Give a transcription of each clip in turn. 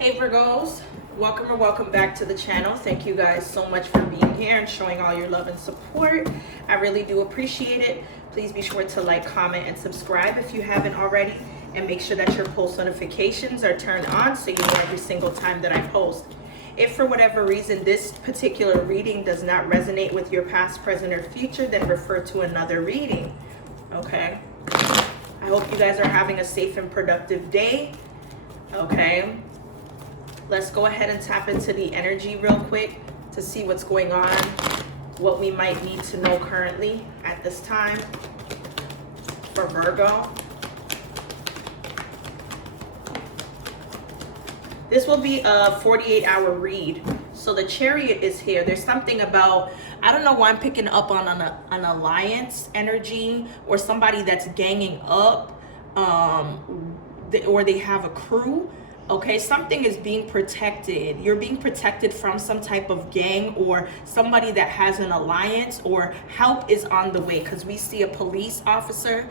Hey Virgos, welcome or welcome back to the channel. Thank you guys so much for being here and showing all your love and support. I really do appreciate it. Please be sure to like, comment, and subscribe if you haven't already, and make sure that your post notifications are turned on so you know every single time that I post. If for whatever reason this particular reading does not resonate with your past, present, or future, then refer to another reading. Okay? I hope you guys are having a safe and productive day. Okay? Let's go ahead and tap into the energy real quick to see what's going on, what we might need to know currently at this time for Virgo. This will be a 48-hour read. So the Chariot is here. There's something about, I don't know why I'm picking up on an alliance energy or somebody that's ganging up, or they have a crew. Okay, something is being protected. You're being protected from some type of gang or somebody that has an alliance, or help is on the way because we see a police officer.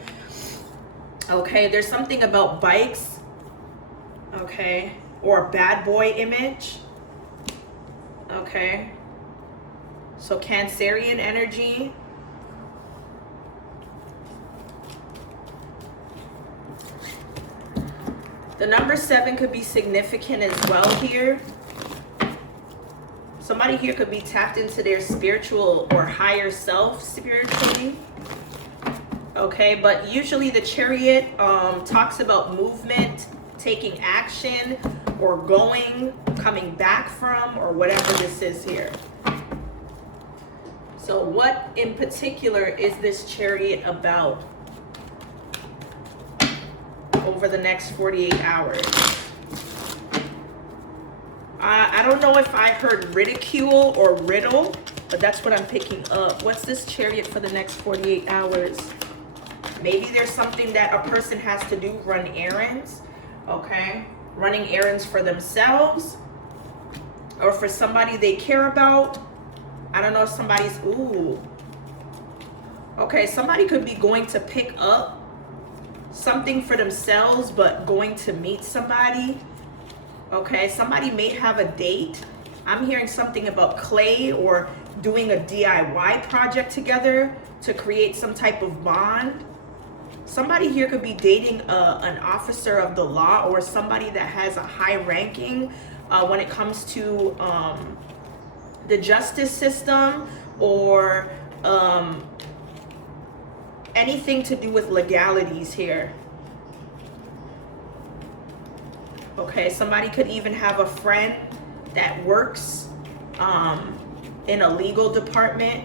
Okay, there's something about bikes. Okay, or a bad boy image. Okay, so Cancerian energy. The number 7 could be significant as well here. Somebody here could be tapped into their spiritual or higher self spiritually. Okay, but usually the Chariot talks about movement, taking action, or going, coming back from, or whatever this is here. So what in particular is this Chariot about over the next 48 hours? I don't know if I heard ridicule or riddle, but that's what I'm picking up. What's this Chariot for the next 48 hours? Maybe there's something that a person has to do, run errands, okay? Running errands for themselves or for somebody they care about. I don't know if somebody's, ooh. Okay, somebody could be going to pick up something for themselves, but going to meet somebody. Okay, somebody may have a date. I'm hearing something about clay or doing a DIY project together to create some type of bond. Somebody here could be dating an officer of the law or somebody that has a high ranking when it comes to the justice system, or anything to do with legalities here. Okay, somebody could even have a friend that works in a legal department.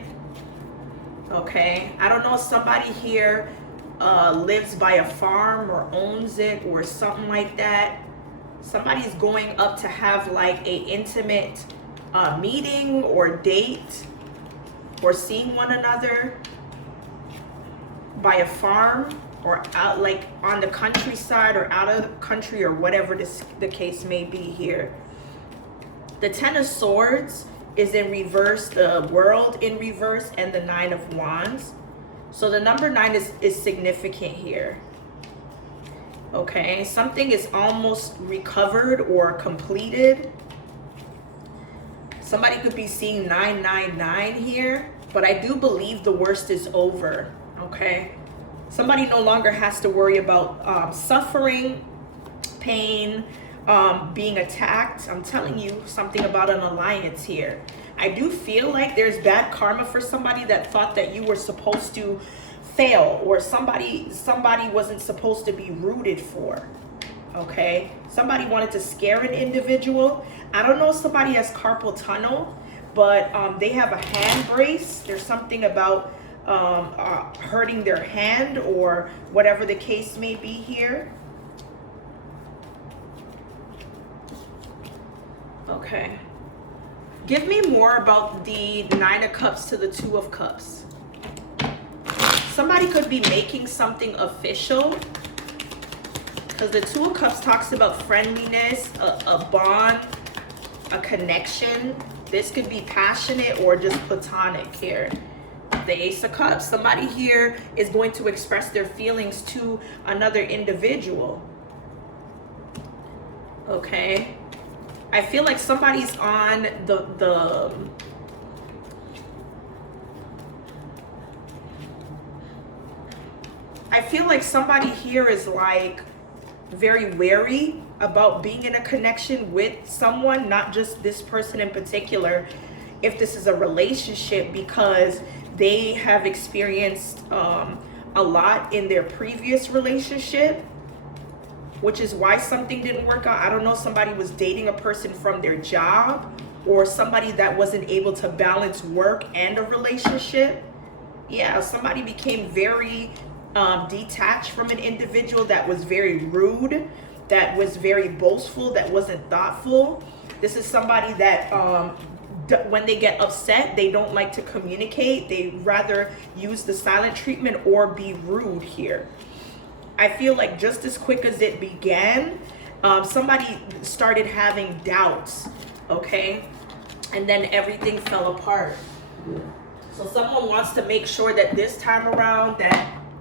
Okay, I don't know if somebody here lives by a farm or owns it or something like that. Somebody's going up to have like a intimate meeting or date or seeing one another by a farm or out like on the countryside or out of the country or whatever the case may be here. The 10 of Swords is in reverse, the World in reverse, and the 9 of Wands. So the number 9 is significant here. Okay, something is almost recovered or completed. Somebody could be seeing 999 here, but I do believe the worst is over. Okay, somebody no longer has to worry about suffering, pain, being attacked. I'm telling you something about an alliance here. I do feel like there's bad karma for somebody that thought that you were supposed to fail, or somebody wasn't supposed to be rooted for. Okay, somebody wanted to scare an individual. I don't know if somebody has carpal tunnel, but they have a hand brace. There's something about hurting their hand or whatever the case may be here. Okay, give me more about the 9 of Cups to the 2 of Cups. Somebody could be making something official, because the 2 of Cups talks about friendliness, a bond, a connection. This could be passionate or just platonic here. The Ace of Cups, somebody here is going to express their feelings to another individual. Okay, I feel like somebody's on the I feel like somebody here is like very wary about being in a connection with someone, not just this person in particular, if this is a relationship, because they have experienced a lot in their previous relationship, which is why something didn't work out. I don't know, somebody was dating a person from their job, or somebody that wasn't able to balance work and a relationship. Yeah, somebody became very detached from an individual that was very rude, that was very boastful, that wasn't thoughtful. This is somebody that when they get upset, they don't like to communicate. They rather use the silent treatment or be rude here. I feel like just as quick as it began, somebody started having doubts, okay? And then everything fell apart. So someone wants to make sure that this time around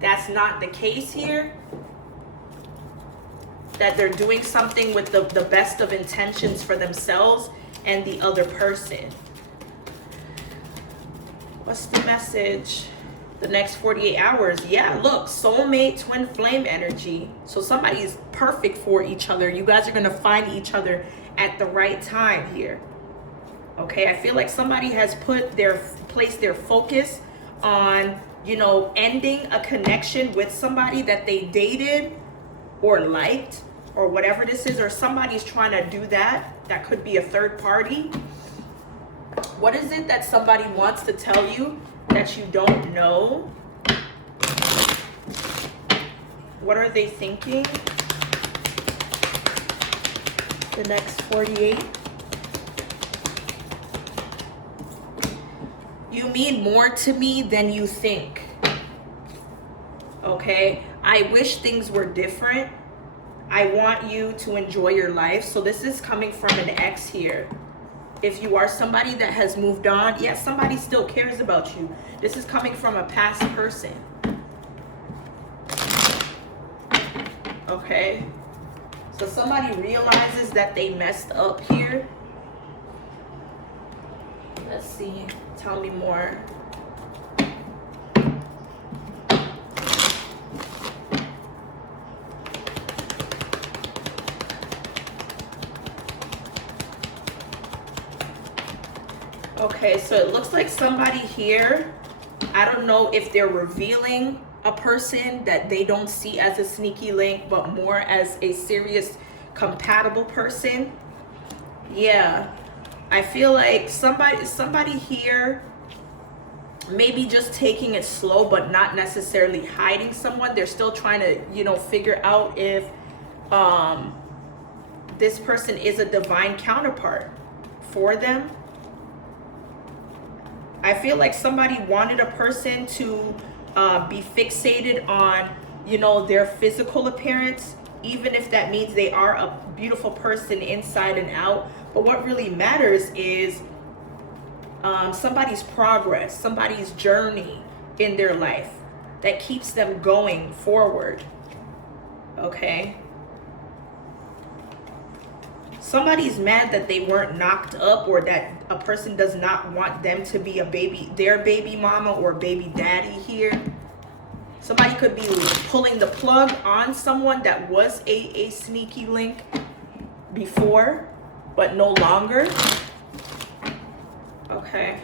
that's not the case here, that they're doing something with the best of intentions for themselves and the other person. What's the message? The next 48 hours. Yeah, look, soulmate, twin flame energy. So somebody is perfect for each other. You guys are going to find each other at the right time here. Okay, I feel like somebody has placed their focus on, you know, ending a connection with somebody that they dated or liked or whatever this is, or somebody's trying to do that. That could be a third party. What is it that somebody wants to tell you that you don't know? What are they thinking? The next 48. You mean more to me than you think. Okay? I wish things were different. I want you to enjoy your life. So this is coming from an ex here. If you are somebody that has moved on, yes, somebody still cares about you. This is coming from a past person. Okay? So somebody realizes that they messed up here. Let's see. Tell me more. Okay, so it looks like somebody here, I don't know if they're revealing a person that they don't see as a sneaky link, but more as a serious compatible person. Yeah, I feel like somebody here maybe just taking it slow, but not necessarily hiding someone. They're still trying to, you know, figure out if this person is a divine counterpart for them. I feel like somebody wanted a person to be fixated on, you know, their physical appearance, even if that means they are a beautiful person inside and out. But what really matters is somebody's progress, somebody's journey in their life that keeps them going forward. Okay? Somebody's mad that they weren't knocked up, or that a person does not want them to be their baby mama or baby daddy here. Somebody could be pulling the plug on someone that was a sneaky link before, but no longer. Okay.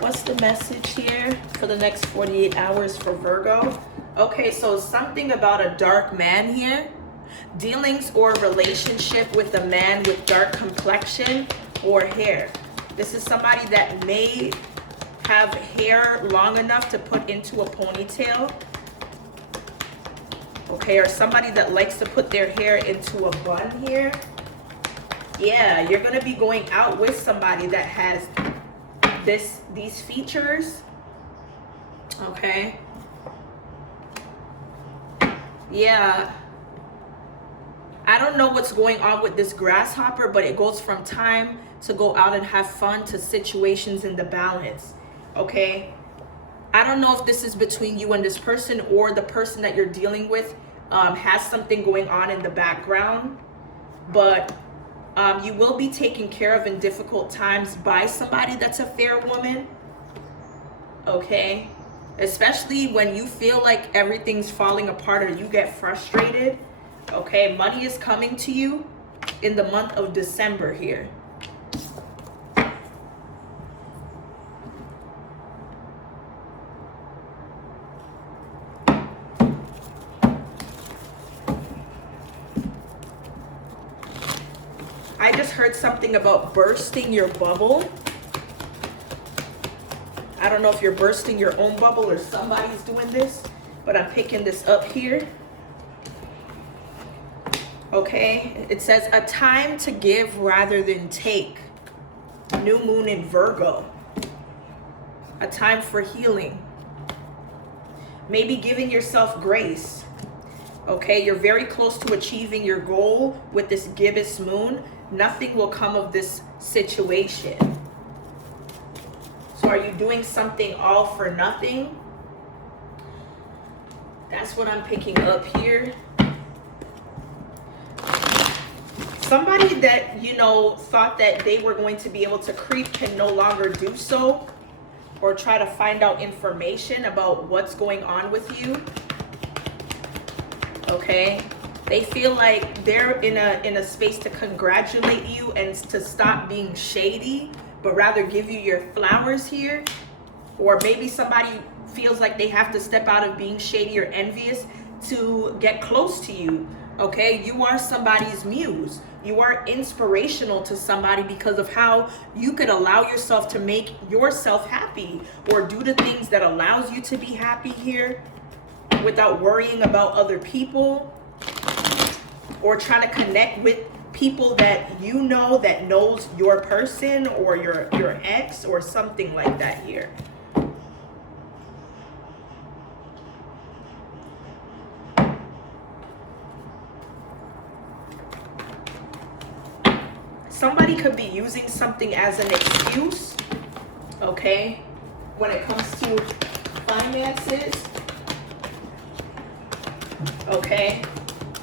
What's the message here for the next 48 hours for Virgo? Okay, so something about a dark man here. Dealings or relationship with a man with dark complexion or hair. This is somebody that may have hair long enough to put into a ponytail. Okay, or somebody that likes to put their hair into a bun here. Yeah, you're going to be going out with somebody that has these features. Okay. Yeah. I don't know what's going on with this grasshopper, but it goes from time to go out and have fun to situations in the balance. Okay. I don't know if this is between you and this person, or the person that you're dealing with has something going on in the background, but you will be taken care of in difficult times by somebody that's a fair woman, okay? Especially when you feel like everything's falling apart or you get frustrated, okay? Money is coming to you in the month of December here. I just heard something about bursting your bubble. I don't know if you're bursting your own bubble or somebody's doing this, but I'm picking this up here. Okay, it says a time to give rather than take. New moon in Virgo. A time for healing. Maybe giving yourself grace. Okay, you're very close to achieving your goal with this gibbous moon. Nothing will come of this situation. So are you doing something all for nothing? That's what I'm picking up here. Somebody that, you know, thought that they were going to be able to creep can no longer do so, or try to find out information about what's going on with you. Okay? They feel like they're in a space to congratulate you and to stop being shady, but rather give you your flowers here. Or maybe somebody feels like they have to step out of being shady or envious to get close to you. Okay, you are somebody's muse. You are inspirational to somebody because of how you could allow yourself to make yourself happy, or do the things that allows you to be happy here without worrying about other people, or trying to connect with people that you know that knows your person or your ex or something like that here. Somebody could be using something as an excuse, okay, when it comes to finances, okay?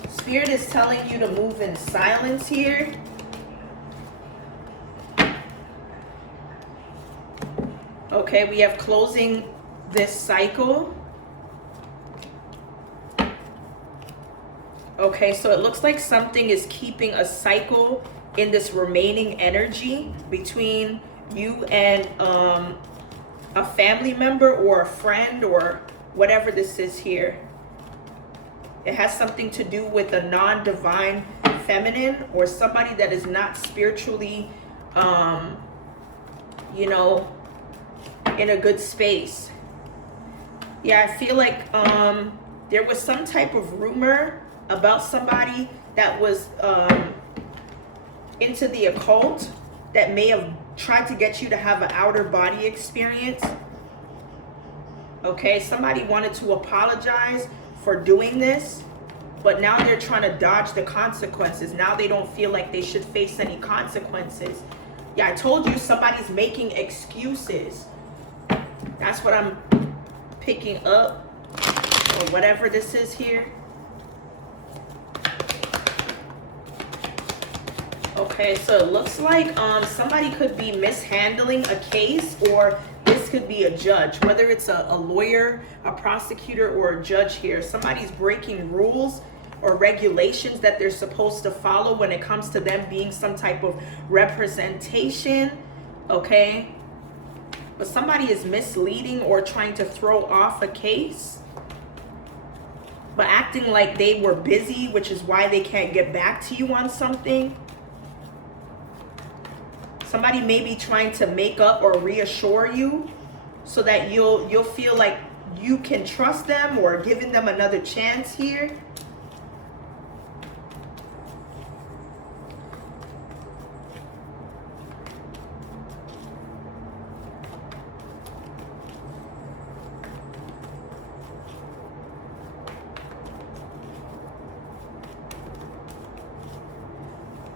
Spirit is telling you to move in silence here. Okay, we have closing this cycle. Okay, so it looks like something is keeping a cycle in this remaining energy between you and a family member or a friend or whatever this is here. It has something to do with a non-divine feminine, or somebody that is not spiritually, you know, in a good space. Yeah, I feel like there was some type of rumor about somebody that was into the occult that may have tried to get you to have an outer body experience. Okay, somebody wanted to apologize for doing this, but now they're trying to dodge the consequences. Now they don't feel like they should face any consequences. Yeah, I told you somebody's making excuses. That's what I'm picking up, or whatever this is here. Okay, so it looks like somebody could be mishandling a case, or this could be a judge, whether it's a lawyer, a prosecutor, or a judge here. Somebody's breaking rules or regulations that they're supposed to follow when it comes to them being some type of representation, okay? But somebody is misleading or trying to throw off a case, but acting like they were busy, which is why they can't get back to you on something. Somebody may be trying to make up or reassure you so that you'll feel like you can trust them, or giving them another chance here.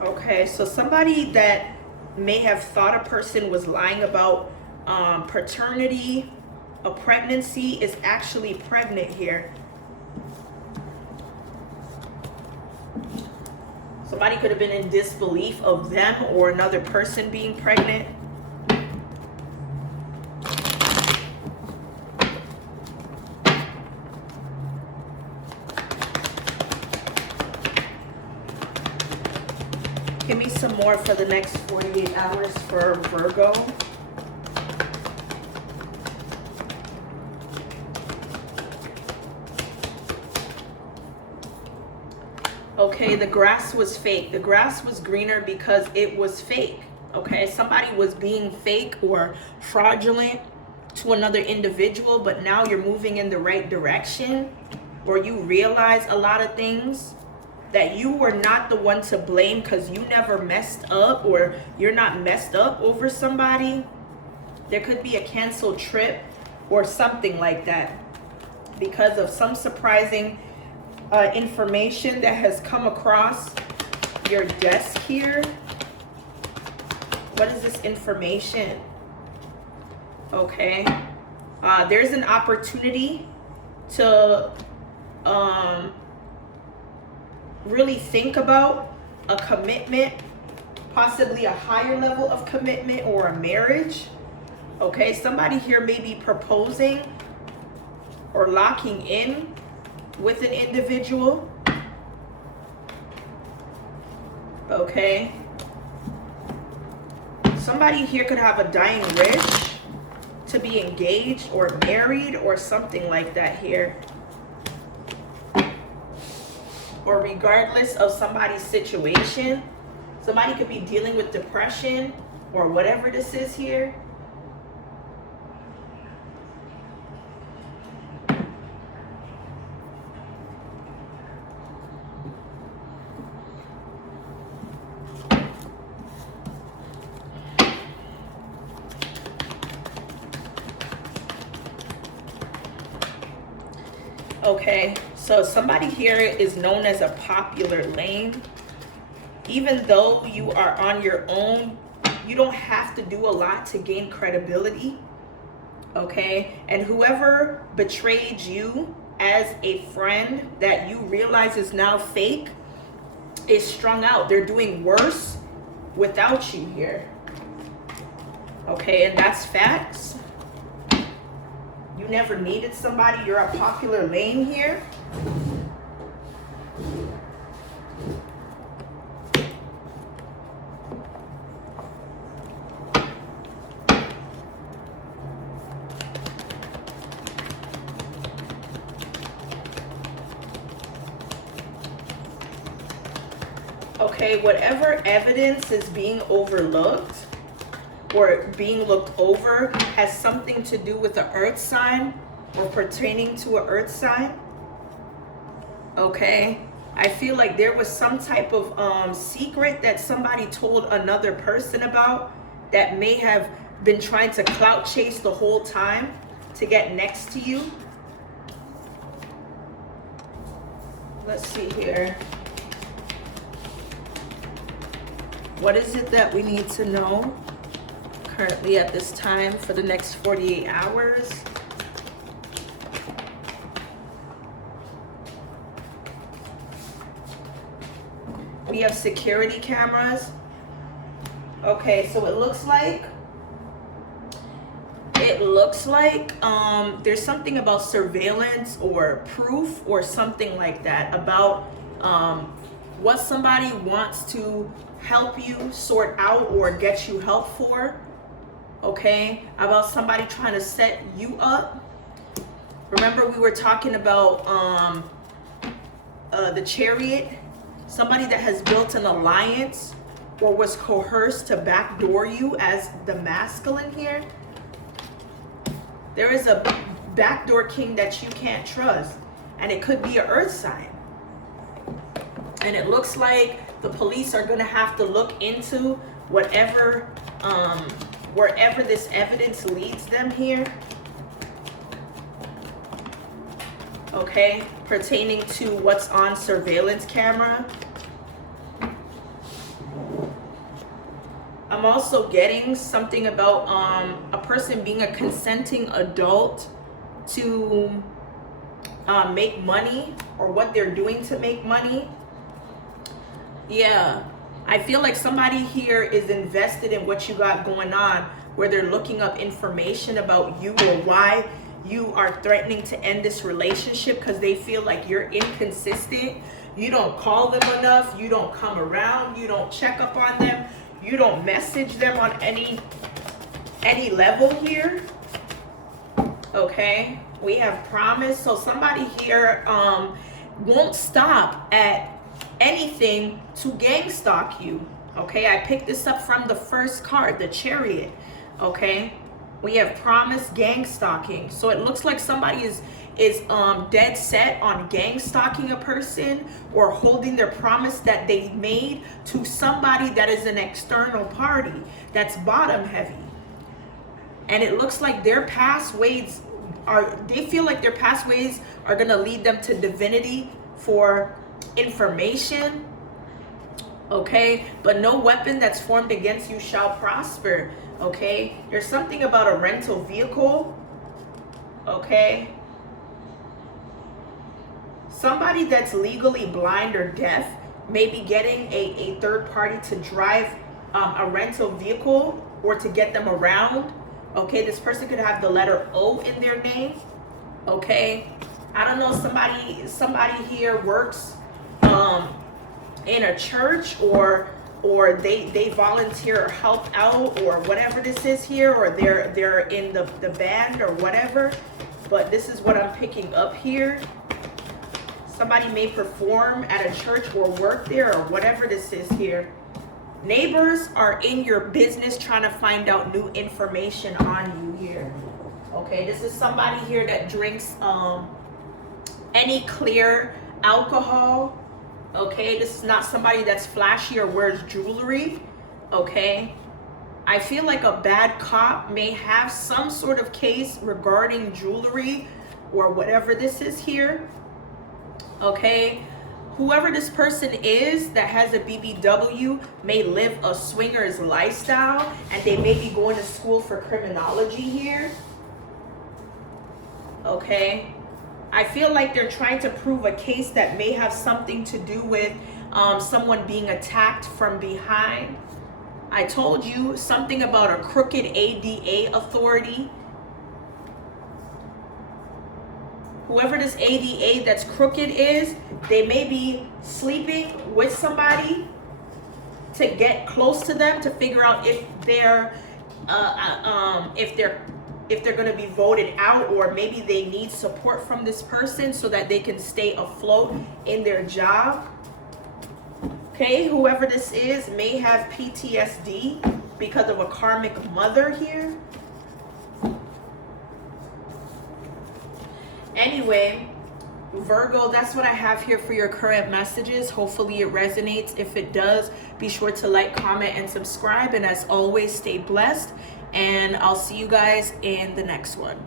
Okay, so somebody that may have thought a person was lying about paternity, a pregnancy is actually pregnant here. Somebody could have been in disbelief of them or another person being pregnant. Give me some more for the next 48 hours for Virgo. Okay, the grass was fake. The grass was greener because it was fake. Okay, somebody was being fake or fraudulent to another individual, but now you're moving in the right direction, or you realize a lot of things, that you were not the one to blame because you never messed up, or you're not messed up over somebody. There could be a canceled trip or something like that because of some surprising information that has come across your desk here. What is this information? Okay. There's an opportunity to really think about a commitment, possibly a higher level of commitment or a marriage. Okay, somebody here may be proposing or locking in with an individual. Okay, somebody here could have a dying wish to be engaged or married or something like that here. Or regardless of somebody's situation, somebody could be dealing with depression or whatever this is here. Okay, so somebody here is known as a popular lane. Even though you are on your own, you don't have to do a lot to gain credibility. Okay, and whoever betrayed you as a friend that you realize is now fake is strung out. They're doing worse without you here. Okay, and that's facts. You never needed somebody. You're a popular lane here. Okay, whatever evidence is being overlooked or being looked over has something to do with the earth sign or pertaining to an earth sign. Okay, I feel like there was some type of secret that somebody told another person about that may have been trying to clout chase the whole time to get next to you. Let's see here. What is it that we need to know currently at this time for the next 48 hours? We have security cameras. Okay, so it looks like there's something about surveillance or proof or something like that about what somebody wants to help you sort out or get you help for. Okay, about somebody trying to set you up. Remember we were talking about the Chariot, somebody that has built an alliance or was coerced to backdoor you as the masculine here. There is a backdoor king that you can't trust, and it could be an earth sign. And it looks like the police are going to have to look into whatever, wherever this evidence leads them here. Okay, pertaining to what's on surveillance camera. I'm also getting something about a person being a consenting adult to make money, or what they're doing to make money. Yeah, I feel like somebody here is invested in what you got going on, where they're looking up information about you or why you are threatening to end this relationship, because they feel like you're inconsistent. You don't call them enough, you don't come around, you don't check up on them, you don't message them on any level here. Okay, we have promise. So somebody here won't stop at anything to gang stalk you. Okay, I picked this up from the first card, the Chariot. Okay, we have promise, gang stalking. So it looks like somebody is dead set on gang stalking a person, or holding their promise that they made to somebody that is an external party, that's bottom heavy. And it looks like their past ways they feel like their past ways are gonna lead them to divinity for information. Okay, but no weapon that's formed against you shall prosper. Okay, there's something about a rental vehicle. Okay, somebody that's legally blind or deaf may be getting a third party to drive a rental vehicle, or to get them around. Okay, this person could have the letter O in their name. Okay, I don't know, somebody here works in a church, or they volunteer or help out, or whatever this is here, or they're in the band or whatever. But this is what I'm picking up here. Somebody may perform at a church or work there, or whatever this is here. Neighbors are in your business trying to find out new information on you here. Okay, this is somebody here that drinks any clear alcohol. Okay, this is not somebody that's flashy or wears jewelry. Okay, I feel like a bad cop may have some sort of case regarding jewelry, or whatever this is here. Okay, whoever this person is that has a BBW may live a swinger's lifestyle, and they may be going to school for criminology here. Okay, I feel like they're trying to prove a case that may have something to do with someone being attacked from behind. I told you something about a crooked ADA authority. Whoever this ADA that's crooked is, they may be sleeping with somebody to get close to them, to figure out if they're going to be voted out, or maybe they need support from this person so that they can stay afloat in their job. Okay, whoever this is may have PTSD because of a karmic mother here. Anyway, Virgo, that's what I have here for your current messages. Hopefully it resonates. If it does, be sure to like, comment, and subscribe. And as always, stay blessed. And I'll see you guys in the next one.